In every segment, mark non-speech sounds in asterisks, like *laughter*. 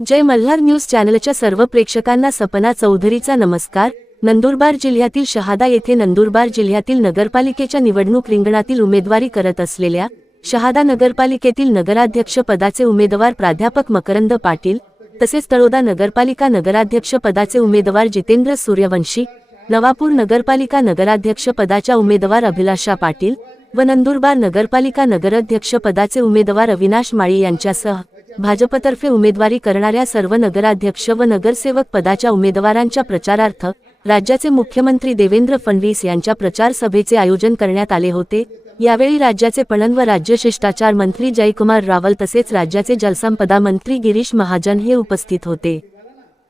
जय Malhar news चॅनलच्या सर्व प्रेक्षकांना सपना चौधरीचा नमस्कार. नंदुरबार जिल्ह्यातील शहादा येथे नंदुरबार जिल्ह्यातील नगरपालिकेच्या निवडणूक रिंगणातील उमेदवारी करत असलेल्या शहादा नगरपालिकेतील नगराध्यक्ष पदाचे उमेदवार प्राध्यापक मकरंद पाटील तसेच तळोदा नगरपालिका नगराध्यक्ष पदाचे उमेदवार जितेंद्र सूर्यवंशी नवापूर नगरपालिका नगराध्यक्ष पदाच्या उमेदवार अभिलाषा पाटील व नंदुरबार नगरपालिका नगराध्यक्ष पदाचे उमेदवार अविनाश माळी यांच्यासह भाजपतर्फे उमेदवारी करणाऱ्या सर्व नगराध्यक्ष व नगरसेवक पदाच्या उमेदवारांच्या प्रचारार्थ राज्याचे मुख्यमंत्री देवेंद्र फडणवीस यांच्या प्रचार सभेचे आयोजन करण्यात आले होते. यावेळी राज्याचे पणन व राज्य शिष्टाचार मंत्री जयकुमार रावल तसेच राज्याचे जलसंपदा मंत्री गिरीश महाजन हे उपस्थित होते.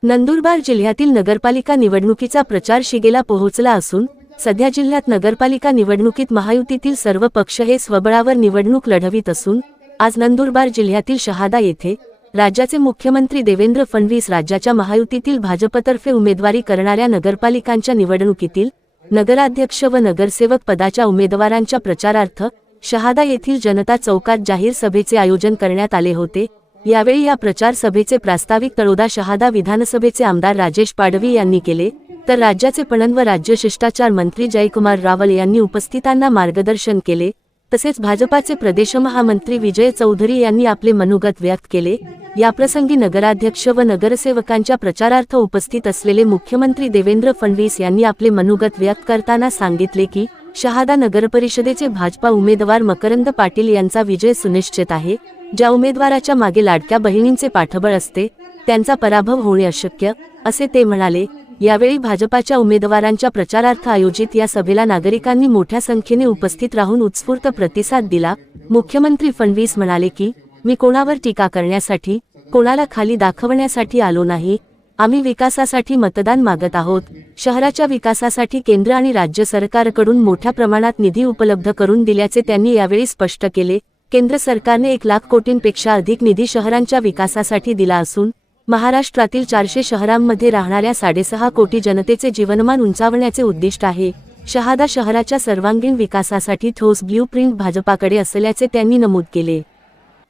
नंदुरबार जिल्ह्यातील नगरपालिका निवडणुकीचा प्रचार शिगेला पोहोचला असून सध्या जिल्ह्यात नगरपालिका निवडणुकीत महायुतीतील सर्व पक्ष हे स्वबळावर निवडणूक लढवित असून आज नंदुरबार जिल्ह्यातील शहादा येथे राज्याचे मुख्यमंत्री देवेंद्र फडणवीस राज्याच्या महायुतीतील भाजपतर्फे उमेदवारी करणाऱ्या नगरपालिकांच्या निवडणुकीतील नगराध्यक्ष व नगरसेवक पदाच्या उमेदवारांच्या प्रचारार्थ शहादा येथील जनता चौकात जाहीर सभेचे आयोजन करण्यात आले होते. यावेळी या प्रचार सभेचे प्रास्ताविक तळोदा शहादा विधानसभेचे आमदार राजेश पाडवी यांनी केले. तर राज्याचे पणन व राज्य शिष्टाचार मंत्री जयकुमार रावल यांनी उपस्थितांना मार्गदर्शन केले. तसेच भाजपाचे प्रदेश महामंत्री विजय चौधरी यांनी आपले मनोगत व्यक्त केले. याप्रसंगी नगराध्यक्ष व नगरसेवकांच्या प्रचारार्थ उपस्थित असलेले मुख्यमंत्री देवेंद्र फडणवीस यांनी आपले मनोगत व्यक्त करताना सांगितले की शहादा नगरपरिषदेचे भाजपा उमेदवार मकरंद पाटील यांचा विजय सुनिश्चित आहे. ज्या उमेदवाराच्या मागे लाडक्या बहिणींचे पाठबळ असते त्यांचा पराभव होणे अशक्य असे ते म्हणाले. यावेळी भाजपाच्या उमेदवारांच्या प्रचारार्थ आयोजित या सभेला नागरिकांनी मोठ्या संख्येने उपस्थित राहून उत्स्फूर्त प्रतिसाद दिला. मुख्यमंत्री फडणवीस म्हणाले की मी कोणावर टीका करण्यासाठी कोणाला खाली दाखवण्यासाठी आलो नाही. आम्ही विकासासाठी मतदान मागत आहोत. शहराच्या विकासासाठी केंद्र आणि राज्य सरकारकडून मोठ्या प्रमाणात निधी उपलब्ध करून दिल्याचे त्यांनी यावेळी स्पष्ट केले. केंद्र सरकारने एक लाख कोटींपेक्षा अधिक निधी शहरांच्या विकासासाठी दिला असून महाराष्ट्रातील चारशे शहरांमध्ये राहणाऱ्या साडेसहा कोटी जनतेचे जीवनमान उंचावण्याचे उद्दिष्ट आहे. शहादा शहराच्या सर्वांगीण विकासासाठी ठोस ब्ल्यू प्रिंट भाजपाकडे असल्याचे त्यांनी नमूद केले.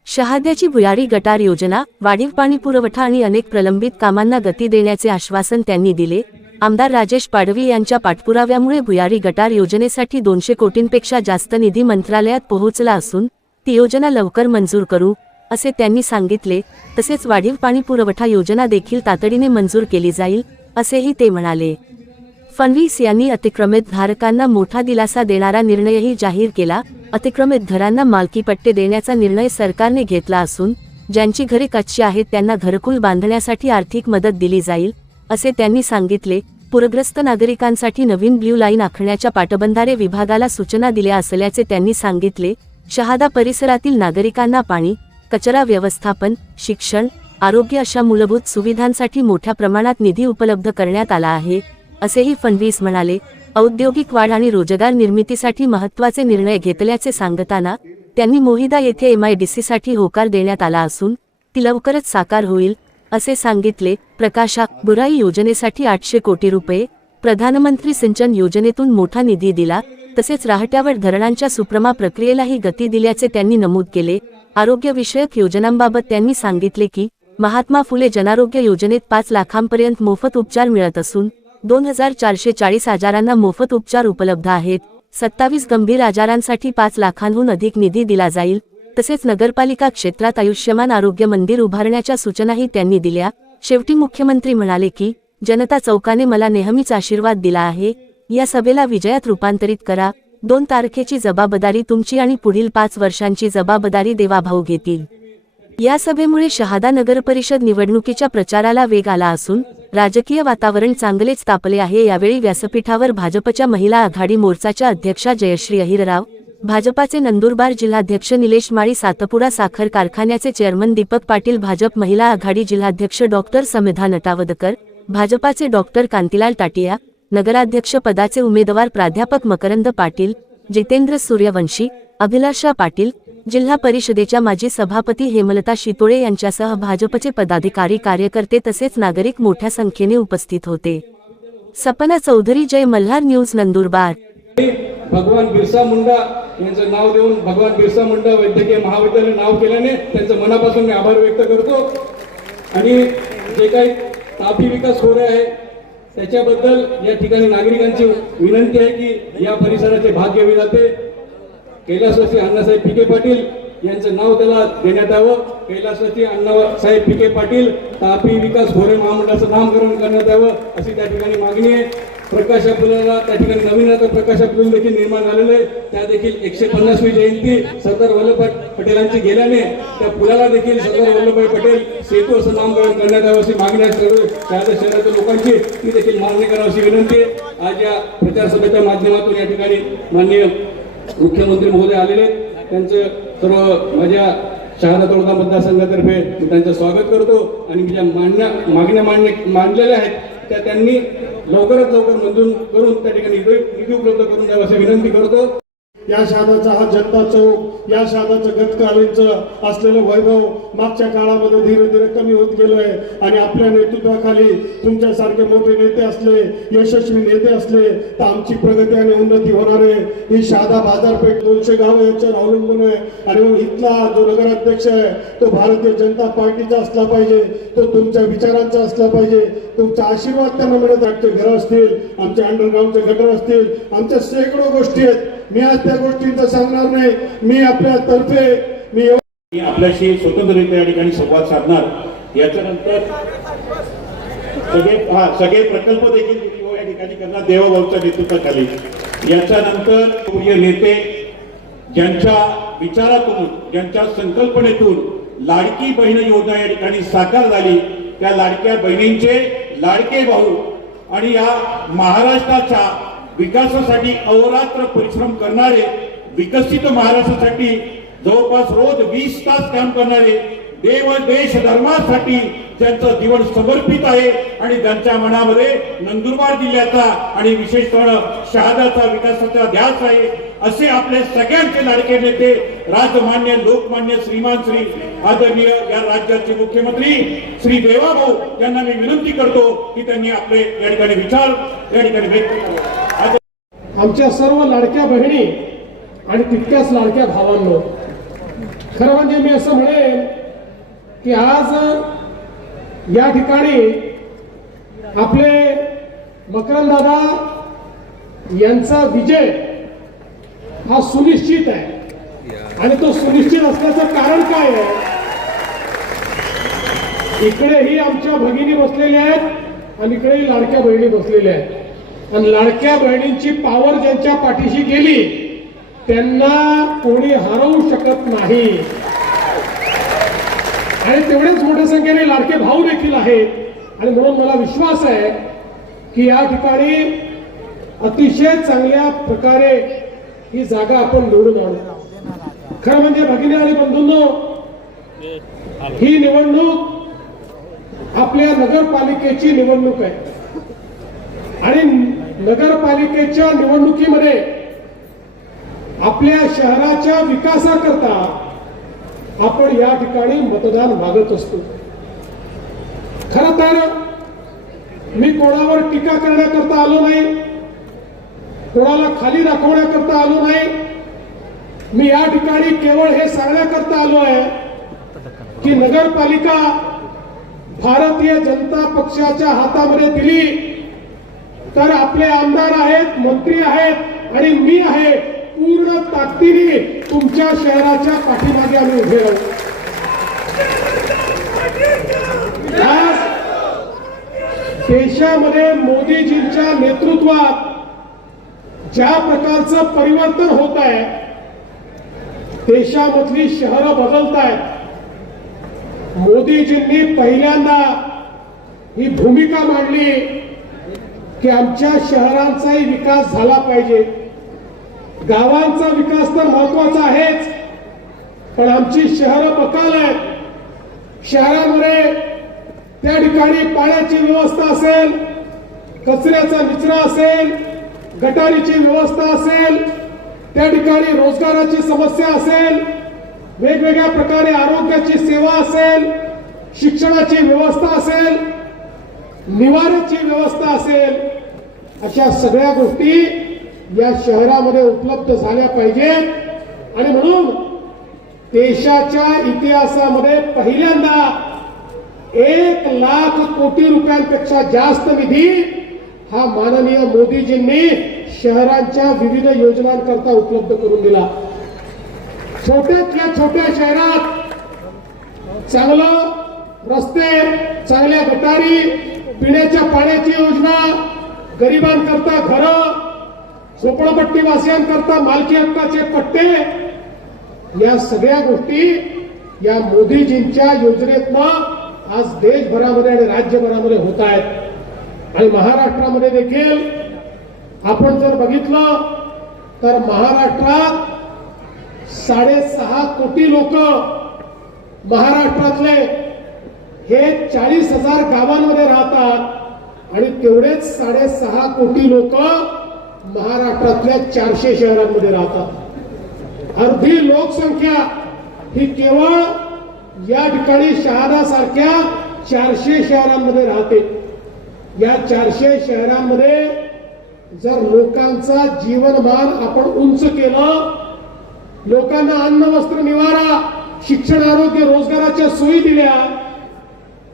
शहाद्याची भुयारी गटार योजना वाढीव पाणी पुरवठा आणि अनेक प्रलंबित कामांना गती देण्याचे आश्वासन त्यांनी दिले. आमदार राजेश पाडवी यांच्या पाठपुराव्यामुळे भुयारी गटार योजनेसाठी दोनशे कोटींपेक्षा जास्त निधी मंत्रालयात पोहोचला असून ती योजना लवकर मंजूर करू असे त्यांनी सांगितले तसेच वाढीव पाणी पुरवठा योजना देखील तातडीने मंजूर केली जाईल असेही ते म्हणाले. फडणवीस यांनी अतिक्रमित धारकांना मोठा दिलासा देणारा निर्णयही जाहीर केला. अतिक्रमित घरांना मालकी पट्टे देण्याचा निर्णय सरकारने घेतला असून ज्यांची घरे कच्ची आहेत त्यांना घरकुल बांधण्यासाठी आर्थिक मदत दिली जाईल असे त्यांनी सांगितले. पूरग्रस्त नागरिकांसाठी नवीन ब्ल्यू लाईन आखण्याच्या पाटबंधारे विभागाला सूचना दिल्या असल्याचे त्यांनी सांगितले. शहादा परिसरातील नागरिकांना पाणी कचरा व्यवस्थापन शिक्षण आरोग्य अशा मूलभूत सुविधांसाठी मोठ्या प्रमाणात निधी उपलब्ध करण्यात आला आहे असेही फडणवीस म्हणाले. औद्योगिक वाढ आणि रोजगार निर्मितीसाठी महत्त्वाचे निर्णय घेतल्याचे सांगताना त्यांनी मोहिदा येथे एमआयडीसीसाठी होकार देण्यात आला असून ती लवकरच साकार होईल असे सांगितले. प्रकाशा बुराई योजनेसाठी आठशे कोटी रुपये प्रधानमंत्री सिंचन योजनेतून मोठा निधी दिला तसेच राहट्यावर धरणांच्या सुप्रमा प्रक्रियेलाही गती दिल्याचे त्यांनी नमूद केले. आरोग्यविषयक योजनांबाबत त्यांनी सांगितले की महात्मा फुले जनारोग्य योजनेत पाच लाखांपर्यंत मोफत उपचार मिळत असून दोन हजार चारशे चाळीस आजारांना मोफत उपचार उपलब्ध आहेत. सत्तावीस गंभीर आजारांसाठी पाच लाखांहून अधिक निधी दिला जाईल तसेच नगरपालिका क्षेत्रात आयुष्यमान आरोग्य मंदिर उभारण्याच्या सूचनाही त्यांनी दिल्या. शेवटी मुख्यमंत्री म्हणाले की जनता चौकाने मला नेहमीच आशीर्वाद दिला आहे. या सभेला विजयात रूपांतरित करा. दोन तारखेची जबाबदारी तुमची आणि पुढील पाच वर्षांची जबाबदारी देवाभाऊ घेतील. या सभेमुळे शहादा नगरपरिषद निवडणुकीच्या प्रचाराला वेग आला असून राजकीय वातावरण चांगलेच तापले आहे यावेळी व्यासपीठावर भाजपच्या महिला आघाडी मोर्चाच्या अध्यक्षा जयश्री अहिरराव भाजपाचे नंदुरबार जिल्हाध्यक्ष निलेश माळी सातपुडा साखर कारखान्याचे चेअरमन दीपक पाटील भाजप महिला आघाडी जिल्हाध्यक्ष डॉक्टर समिधा नटावदकर भाजपाचे डॉक्टर कांतीलाल टाटिया नगराध्यक्ष पदाचे उमेदवार प्राध्यापक मकरंद पाटील जितेंद्र सूर्यवंशी अभिलाषा पाटील जिल्हा परिषदेच्या माजी सभापती हेमलता शितोळे यांच्यासह भाजपचे पदाधिकारी कार्यकर्ते तसेच नागरिक मोठ्या संख्येने उपस्थित होते. सपना चौधरी जय मल्हार न्यूज नंदुरबार. भगवान बिरसा मुंडा यांचं नाव देऊन भगवान बिरसा मुंडा वैद्यकीय महाविद्यालय नाव केल्याने त्यांचं मनापासून मी आभार व्यक्त करतो. आणि जे काही तापी विकास खोरे आहे त्याच्याबद्दल या ठिकाणी नागरिकांची विनंती आहे की या परिसराचे भाग घ्यावे जाते कैलासवासी अण्णासाहेब पिके पाटील यांचं नाव त्याला देण्यात यावं. कैलासवासी अण्णासाहेब पिके पाटील तापी विकास भोरे महामंडळाचं नामकरण करण्यात यावं अशी त्या ठिकाणी मागणी आहे. प्रकाश आपल्याला त्या ठिकाणी नवीन आता प्रकाश फुल देखील निर्माण झालेलं आहे त्या देखील एकशे पन्नासवी जयंती सरदार वल्लभभाई पटेलांची गेल्याने त्या पुलाला देखील सरदार वल्लभभाई पटेल सेतू असं नामकरण करण्यात यावं अशी मागणी आहे. सर्व शहराच्या शहरातील लोकांची ती देखील मागणी करावी अशी विनंती आहे. आज या प्रचारसभेच्या माध्यमातून या ठिकाणी माननीय मुख्यमंत्री महोदय आलेले आहेत. त्यांचं सर्व माझ्या शहादा तळोदा मतदारसंघातर्फे मी त्यांचं स्वागत करतो. आणि मी ज्या मान्य मागण्या मांडणे मांडलेल्या आहेत त्या त्यांनी लवकरात लवकर मंजूर करून त्या ठिकाणी निधी उपलब्ध करून द्यावं अशी विनंती करतो. या शहादाचा हा जनता चौक या शहादाचं गतकालीनचं असलेलं वैभव मागच्या काळामध्ये धीरे धीरे कमी होत गेलं आहे. आणि आपल्या नेतृत्वाखाली तुमच्यासारखे मोठे नेते असले यशस्वी नेते असले तर आमची प्रगती आणि उन्नती होणार आहे. ही शहादा बाजारपेठ दोनशे गावं याच्यावर अवलंबून आहे. आणि मग इथला जो नगराध्यक्ष आहे तो भारतीय जनता पार्टीचा असला पाहिजे तो तुमच्या विचारांचा असला पाहिजे तुमचा आशीर्वाद त्यांना मिळत आमचे घरं असतील आमचे अंडरग्राऊंडचे गटर असतील आमच्या शेकडो गोष्टी आहेत. मी आज त्या गोष्टींचा सांगणार नाही. मी आपल्या तर्फे मी आपल्याशी स्वतंत्ररित्या या ठिकाणी संवाद साधणार. याच्यानंतर सगळे हा सगळे प्रकल्प देखील या ठिकाणी करणार देवाभाऊच्या नेतृत्वाखाली. याच्यानंतर प्रिय नेते ज्यांच्या विचारातून ज्यांच्या संकल्पनेतून लाडकी बहीण योजना या ठिकाणी साकार झाली त्या लाडक्या बहिणींचे लाडके भाऊ आणि या महाराष्ट्राच्या विकासासाठी अहोरात्र परिश्रम करणारे विकसित महाराष्ट्रासाठी जवळपास रोज वीस तास काम करणारे देव देश धर्मासाठी त्यांचं जीवन समर्पित आहे आणि त्यांच्या मनामध्ये नंदुरबार जिल्ह्याचा आणि विशेषतः शहादाचा विकासाचा ध्यास आहे असे आपले सगळ्यांचे लाडके नेते राजमान्य लोकमान्य श्रीमान श्री आदरणीय या राज्याचे मुख्यमंत्री श्री देवाभाऊ यांना मी विनंती करतो की त्यांनी आपले या ठिकाणी विचार या ठिकाणी व्यक्त करावे. आमच्या सर्व लाडक्या बहिणी आणि तितक्याच लाडक्या भावांनो खरं म्हणजे मी असं म्हणेन की आज या ठिकाणी आपले मकरंदादा यांचा विजय हा सुनिश्चित आहे. आणि तो सुनिश्चित असल्याचं कारण काय आहे? इकडेही आमच्या भगिनी बसलेल्या आहेत आणि इकडेही लाडक्या बहिणी बसलेल्या आहेत. आणि लाडक्या बहिणींची पावर ज्यांच्या पाठीशी गेली त्यांना कोणी हरवू शकत नाही. आणि तेवढेच मोठ्या संख्येने लाडके भाऊ देखील आहेत. आणि म्हणून मला विश्वास आहे की या ठिकाणी अतिशय चांगल्या प्रकारे ही जागा आपण निवडून आणू. खरं म्हणजे भगिनी आणि बंधूंनो ही निवडणूक आपल्या नगरपालिकेची निवडणूक आहे. आणि नगरपालिकेच्या निवडणुकीमध्ये आपल्या शहराच्या विकासाकरता आपण या ठिकाणी मतदान मागत असतो. खर तर मी कोणावर टीका करण्याकरता आलो नाही कोणाला खाली दाखवण्याकरता आलो नाही मी या ठिकाणी केवळ हे सांगण्याकरता आलो आहे की नगरपालिका भारतीय जनता पक्षाच्या हातामध्ये दिली तर आपले आमदार आहेत मंत्री आहेत आणि मी आहे. पूर्ण ताकदीने तुमच्या शहराच्या पाठीमागे आम्ही उभे राहू. देशामध्ये मोदीजींच्या नेतृत्वात ज्या प्रकारचं परिवर्तन होत आहे देशामधली शहरं बदलत आहेत मोदीजींनी पहिल्यांदा ही भूमिका मांडली की आमच्या शहरांचाही विकास झाला पाहिजे. गावांचा विकास तर महत्त्वाचा आहेच पण आमची शहरं बकाल आहेत. शहरामध्ये त्या ठिकाणी पाण्याची व्यवस्था असेल कचऱ्याचा निचरा असेल गटारीची व्यवस्था असेल त्या ठिकाणी रोजगाराची समस्या असेल वेगवेगळ्या प्रकारे आरोग्याची सेवा असेल शिक्षणाची व्यवस्था असेल निवाऱ्याची व्यवस्था असेल अशा सगळ्या गोष्टी या शहरामध्ये उपलब्ध झाल्या पाहिजेत आणि म्हणून देशाच्या इतिहासामध्ये पहिल्यांदा एक लाख कोटी रुपयांपेक्षा जास्त निधी हा माननीय मोदीजींनी शहरांच्या विविध योजनांकरता उपलब्ध करून दिला. छोट्यातल्या छोट्या शहरात चांगलं रस्ते चांगल्या गटारी पिण्याच्या पाण्याची योजना गरिबांकरता घरं झोपडपट्टी वासियांकरता मालकी हक्काचे पट्टे या सगळ्या गोष्टी या मोदीजींच्या योजनेतनं आज देशभरामध्ये आणि राज्यभरामध्ये होत आहेत. आणि महाराष्ट्रामध्ये देखील आपण जर बघितलं तर महाराष्ट्रात साडेसहा कोटी लोक महाराष्ट्रातले हे चाळीस हजार गावांमध्ये राहतात आणि तेवढेच साडेसहा कोटी लोक महाराष्ट्रातल्या चारशे शहरांमध्ये राहतात. अर्धी लोकसंख्या ही केवळ या ठिकाणी शहरासारख्या चारशे शहरांमध्ये राहते. या चारशे शहरांमध्ये जर लोकांचा जीवनमान आपण उंच केलं लोकांना अन्न वस्त्र निवारा शिक्षण आरोग्य रोजगाराच्या सोयी दिल्या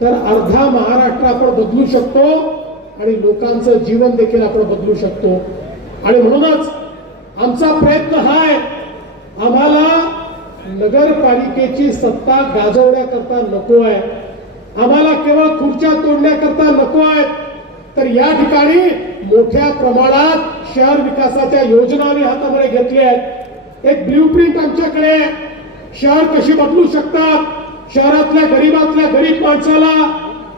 तर अर्धा महाराष्ट्र आपण बदलू शकतो आणि लोकांचं जीवन देखील आपण बदलू शकतो. आणि म्हणूनच आमचा प्रयत्न हा आहे आम्हाला नगरपालिकेची सत्ता गाजवण्याकरता नको आहे. आम्हाला केवळ खुर्च्या तोडण्याकरता नको आहे तर या ठिकाणी मोठ्या प्रमाणात शहर विकासाच्या योजना आम्ही हातामध्ये घेतल्या आहेत. एक ब्ल्यूप्रिंट आमच्याकडे शहर कशी बदलू शकतात? शहरातल्या गरीबातल्या गरीब माणसाला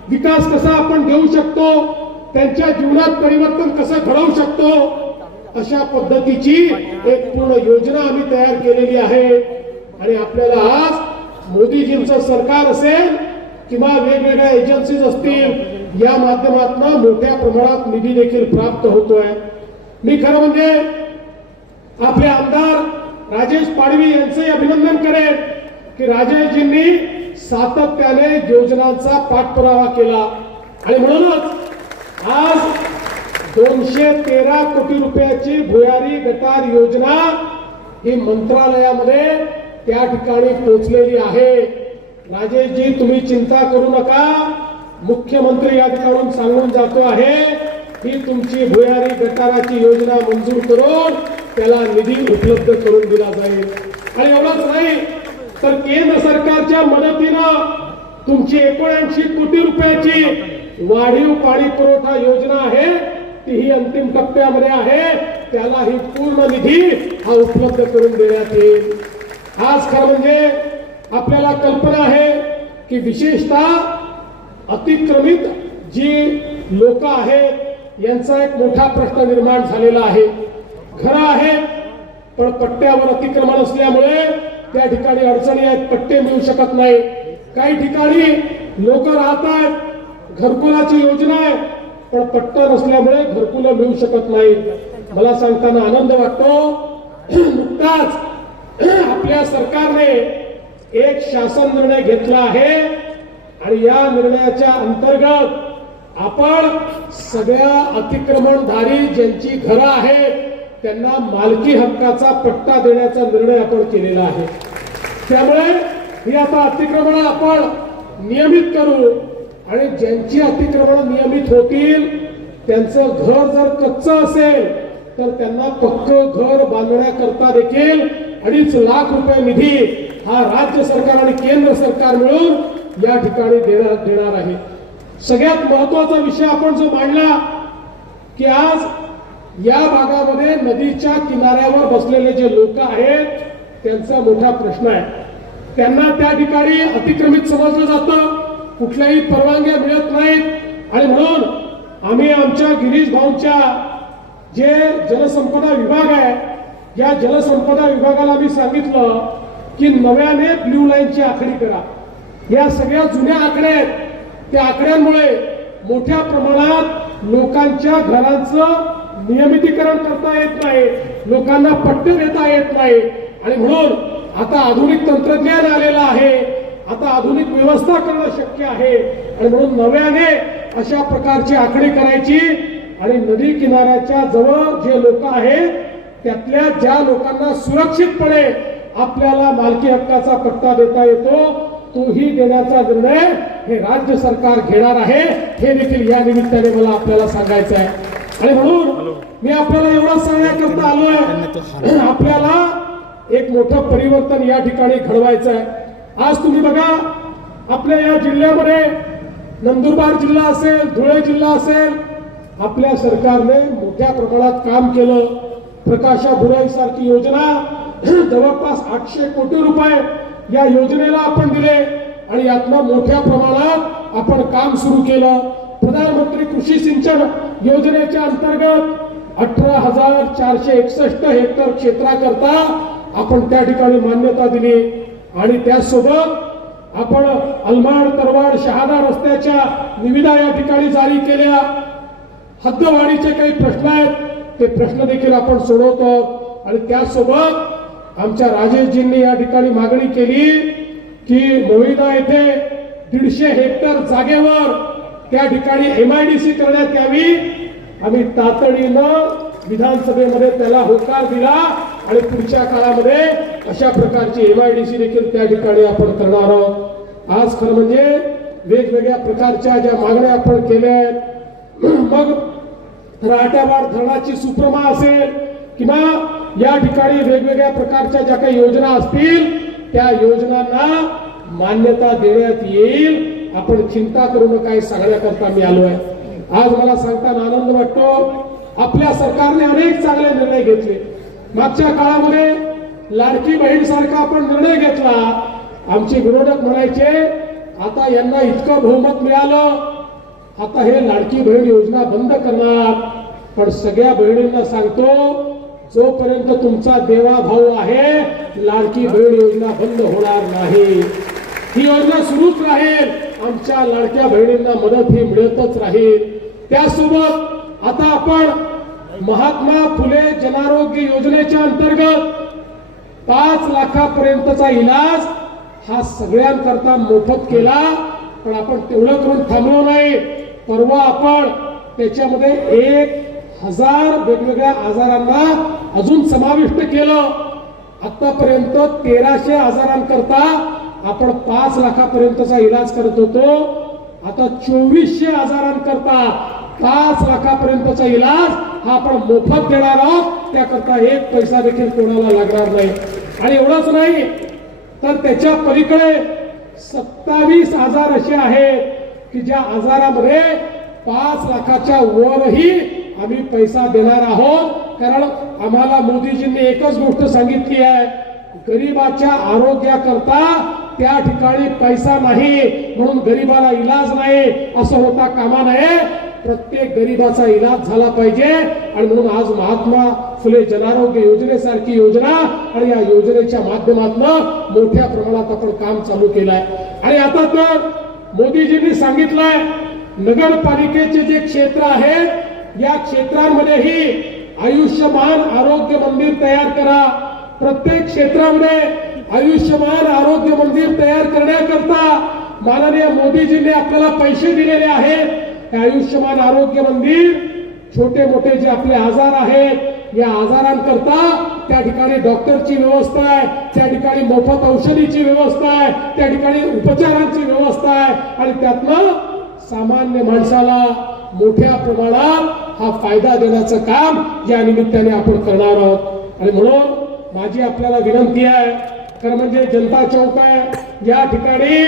विकास कसा आपण देऊ शकतो? त्यांच्या जीवनात परिवर्तन कसं घडवू शकतो? अशा पद्धतीची एक पूर्ण योजना आम्ही तयार केलेली आहे. आणि आपल्याला आज मोदीजींचं सरकार असेल किंवा वेगवेगळ्या एजन्सीज असतील या माध्यमातून मोठ्या प्रमाणात निधी देखील प्राप्त होतोय. मी खरं म्हणजे आपले आमदार राजेश पाडवी यांचंही अभिनंदन करेन की राजेशजींनी सातत्याने योजनांचा पाठपुरावा केला. आणि म्हणूनच आज दोनशे तेरा कोटी रुपयाची भुयारी गटार योजना ही मंत्रालयामध्ये त्या ठिकाणी पोहोचलेली आहे. राजेशजी तुम्ही चिंता करू नका. मुख्यमंत्री या ठिकाणून सांगून जातो आहे ही तुमची भुयारी गटाराची योजना मंजूर करून त्याला निधी उपलब्ध करून दिला जाईल. आणि एवढंच नाही तर केंद्र सरकारच्या मदतीनं तुमची एकोणऐंशी कोटी रुपयाची वाढीव पाणी पुरवठा योजना आहे. ती ही अंतिम टप्प्यामध्ये आहे. त्याला ही पूर्ण निधी हा उपलब्ध करून देण्यात येईल. आज खरं म्हणजे आपल्याला कल्पना आहे की विशेषतः अतिक्रमित जी लोक आहेत यांचा एक मोठा प्रश्न निर्माण झालेला आहे. खरं आहे पण पट्ट्यावर अतिक्रमण असल्यामुळे त्या ठिकाणी अडचणी आहेत पट्टे मिळू शकत नाही काही ठिकाणी लोक राहत आहेत घरकुलाची योजना आहे पण पट्टा नसल्यामुळे घरकुलं मिळू शकत नाही. मला सांगताना आनंद वाटतो. नुकताच आपल्या सरकारने एक शासन निर्णय घेतला आहे आणि या निर्णयाच्या अंतर्गत आपण सगळ्या अतिक्रमणधारी ज्यांची घरं आहेत त्यांना मालकी हक्काचा पट्टा देण्याचा निर्णय आपण केलेला आहे. त्यामुळे ही आता अतिक्रमण आपण नियमित करू. आणि ज्यांची अतिक्रमण नियमित होतील त्यांचं घर जर कच्चं असेल तर त्यांना पक्क घर बांधण्याकरता देखील अडीच लाख रुपये निधी हा राज्य सरकार आणि केंद्र सरकार मिळून या ठिकाणी देणार देणार आहे. सगळ्यात महत्त्वाचा विषय आपण जो मांडला की आज या भागामध्ये नदीच्या किनाऱ्यावर बसलेले जे लोक आहेत त्यांचा मोठा प्रश्न आहे. त्यांना त्या ठिकाणी अतिक्रमित समजलं जातं. कुठल्याही परवानग्या मिळत नाहीत. आणि म्हणून आम्ही आमच्या गिरीश भाऊंच्या जे जलसंपदा विभाग आहे या जलसंपदा विभागाला मी सांगितलं की नव्याने ब्ल्यू लाईनची आखणी करा. या सगळ्या जुन्या आकड्या आहेत. त्या आकड्यांमुळे मोठ्या प्रमाणात लोकांच्या घरांचं नियमितीकरण करता येत नाही. लोकांना पट्टे देता येत नाही आणि म्हणून आता आधुनिक तंत्रज्ञान आलेलं आहे. आता आधुनिक व्यवस्था करणं शक्य आहे. आणि म्हणून नव्याने अशा प्रकारची आखणी करायची. आणि नदी किनाऱ्याच्या जवळ जे लोक आहेत त्यातल्या ज्या लोकांना सुरक्षितपणे आपल्याला मालकी हक्काचा पट्टा देता येतो तोही देण्याचा निर्णय हे राज्य सरकार घेणार आहे. हे देखील या निमित्ताने मला आपल्याला सांगायचं आहे. आणि म्हणून मी आपल्याला एवढंच सांगण्याकरता आलोय. *clears throat* आपल्याला एक मोठं परिवर्तन या ठिकाणी घडवायचं आहे. आज तुम्ही बघा आपल्या या जिल्ह्यामध्ये नंदुरबार जिल्हा असेल धुळे जिल्हा असेल आपल्या सरकारने मोठ्या प्रमाणात काम केलं. प्रकाशा भुराई सारखी योजना *clears throat* जवळपास आठशे कोटी रुपये या योजनेला आपण दिले आणि यातनं मोठ्या प्रमाणात आपण काम सुरू केलं. प्रधानमंत्री कृषी सिंचन योजनेच्या अंतर्गत अठरा हजार चारशे एकसष्ट हेक्टर क्षेत्राकरता आपण त्या ठिकाणी मान्यता दिली. आणि त्यासोबत आपण अलमाड तरवाड शहादा रस्त्याच्या निविदा या ठिकाणी जारी केल्या. हद्दवाढीचे काही प्रश्न आहेत ते प्रश्न देखील आपण सोडवतो. आणि त्यासोबत आमच्या राजेशजींनी या ठिकाणी मागणी केली की मोहिदा येथे दीडशे हेक्टर जागेवर त्या ठिकाणी एमआयडीसी करण्यात यावी. आम्ही तातडीनं विधानसभेमध्ये त्याला होकार दिला आणि पुढच्या काळामध्ये अशा प्रकारची एमआयडीसी देखील त्या ठिकाणी आपण करणार आहोत. आज खरं म्हणजे वेगवेगळ्या प्रकारच्या ज्या मागण्या आपण केल्या आहेत मग राहट्यावाड धरणाची सुप्रमा असेल किंवा या ठिकाणी वेगवेगळ्या प्रकारच्या ज्या काही योजना असतील त्या योजनांना मान्यता देण्यात येईल. आपण चिंता करू नका हे सांगण्याकरता मी आलो आहे. आज मला सांगताना आनंद वाटतो. आपल्या सरकारने अनेक चांगले निर्णय घेतले. मागच्या काळामध्ये लाडकी बहीण सारखा आपण निर्णय घेतला. आमचे विरोधक म्हणायचे आता यांना इतकं बहुमत मिळालं आता हे लाडकी बहीण योजना बंद करणार. पण सगळ्या बहिणींना सांगतो जोपर्यंत तुमचा देवा भाऊ आहे लाडकी बहीण योजना बंद होणार नाही. ही योजना सुरूच राहील. आमच्या लाडक्या बहिणींना मदत ही मिळतच राहील. त्यासोबत आता आपण महात्मा फुले जनारोग्य योजनेच्या अंतर्गत पाच लाखापर्यंतचा इलाज हा सगळ्यांकरता मोफत केला पण आपण तेवढं करून थांबलो नाही. परवा आपण त्याच्यामध्ये एक हजार वेगवेगळ्या आजारांना अजून समाविष्ट केलं. आतापर्यंत तेराशे आजारांकरता आपण पाच लाखापर्यंतचा इलाज करत होतो. आता चोवीसशे आजारांकरता पाच लाखापर्यंतचा इलाज हा आपण मोफत देणार आहोत. त्याकरता एक पैसा देखील कोणाला लागणार नाही. आणि एवढंच नाही तर त्याच्या पलीकडे सत्तावीस आजार असे आहेत की ज्या आजारामध्ये पाच लाखाच्या वरही आम्ही पैसा देणार आहोत. कारण आम्हाला मोदीजींनी एकच गोष्ट सांगितली आहे गरीबाच्या आरोग्याकरता त्या ठिकाणी पैसा नाही म्हणून गरीबाला इलाज नाही असं होता कामा नये. प्रत्येक गरीबाचा इलाज झाला पाहिजे. आणि म्हणून आज महात्मा फुले जनारोग्य योजनेसारखी योजना आणि या योजनेच्या माध्यमातून मोठ्या प्रमाणात आपण काम चालू केलंय. आणि आता तर मोदीजींनी सांगितलंय नगरपालिकेचे जे क्षेत्र आहेत या क्षेत्रांमध्येही आयुष्यमान आरोग्य मंदिर तयार करा. प्रत्येक क्षेत्रामध्ये आयुष्यमान आरोग्य मंदिर तयार करण्याकरता माननीय मोदीजींनी आपल्याला पैसे दिलेले आहेत. हे आयुष्यमान आरोग्य मंदिर छोटे मोठे जे आपले आजार आहेत या आजारांकरता त्या ठिकाणी डॉक्टरची व्यवस्था आहे त्या ठिकाणी मोफत औषधीची व्यवस्था आहे त्या ठिकाणी उपचारांची व्यवस्था आहे. आणि त्यातनं सामान्य माणसाला मोठ्या प्रमाणात हा फायदा देण्याचं काम या निमित्ताने आपण करणार आहोत. आणि म्हणून माझी आपल्याला विनंती आहे खरं म्हणजे जनता चौक आहे. या ठिकाणी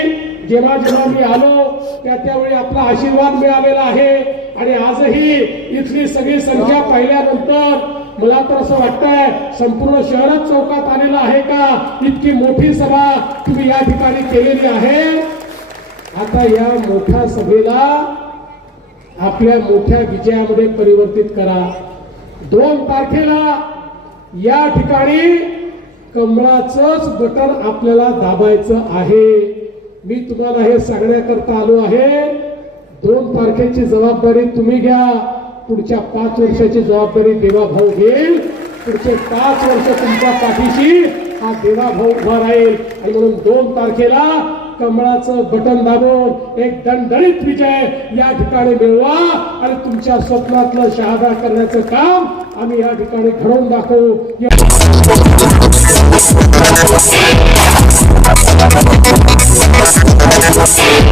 जेव्हा जेव्हा मी आलो त्या त्यावेळी आपला आशीर्वाद मिळालेला आहे. आणि आजही इथली सगळी संख्या पाहिल्यानंतर मला तर असं वाटतंय संपूर्ण शहरच चौकात आलेलं आहे का? इतकी मोठी सभा तुम्ही या ठिकाणी केलेली आहे. आता या मोठ्या सभेला आपल्या मोठ्या विजयामध्ये परिवर्तित करा. दोन तारखेला या ठिकाणी कमळाचंच बटन आपल्याला दाबायचं आहे. मी तुम्हाला हे सांगण्याकरता आलो आहे. दोन तारखेची जबाबदारी तुम्ही घ्या. पुढच्या पाच वर्षाची जबाबदारी देवा भाऊ घेईल. पुढचे पाच वर्ष तुमच्या पाठीशी हा देवा भाऊ उभा राहील. आणि म्हणून दोन तारखेला कमळाचं बटन दाबून एक दणदणीत विजय या ठिकाणी मिळवा. आणि तुमच्या स्वप्नातलं शहादा करण्याचं काम आम्ही या ठिकाणी घडवून दाखवू. ます。